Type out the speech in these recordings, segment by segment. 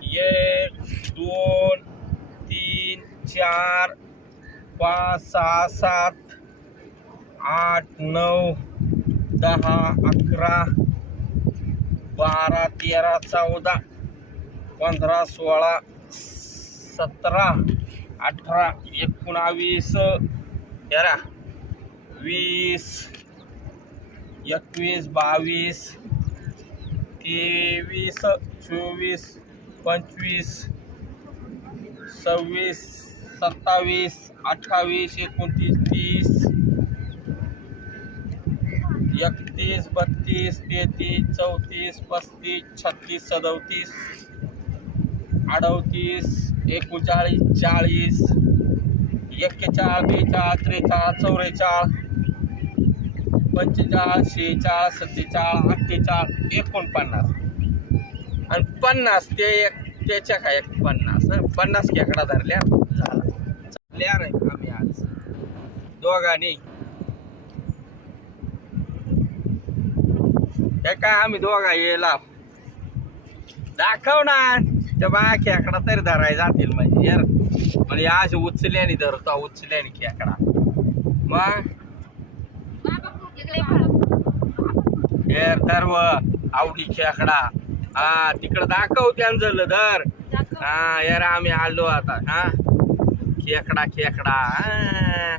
एक दोन तीन चार पाच सहा सात आठ नऊ दहा अकरा बारा तेरा चौदा पंधरा सोळा सतरा अठरा एकोणावीस तेरा वीस एकवीस बावीस तेवीस चोवीस पंचवीस सव्वीस सत्तावीस अठ्ठावीस एकोणतीस तीस एकतीस बत्तीस तेहतीस चौतीस पस्तीस छत्तीस सदोतीस अडतीस एकोणचाळीस चाळीस एक्केचाळ बेचाळ त्रेचाळ चौवेचाळ पंचेचाळ शेहेचाळ सत्तेचाळ अठ्ठेचाळ एकोणपन्नास. आणि पन्नास ते एक त्याच्या काय एक पन्नास. पन्नास खेकडा धरल्या. झाला चालल्या रे आम्ही आज. दोघांनी. हे काय आम्ही दोघा येला? दाखव ना. त्या बा खेकडा तरी धरायला जातील म्हणजे यार. म्हणजे आज उचल्याने धरतो उचल्याने खेकडा. मग? हेर धर्व आवडी खेकडा. हा तिकडं दाखव त्यांचं धर. हा यार आम्ही आलो आता. हा. खेकडा खेकडा. हा.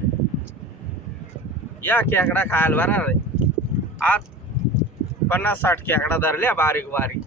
या खेकडा खायला बरा रे आज पन्नास साठ खेकडा धरल्या बारीक बारीक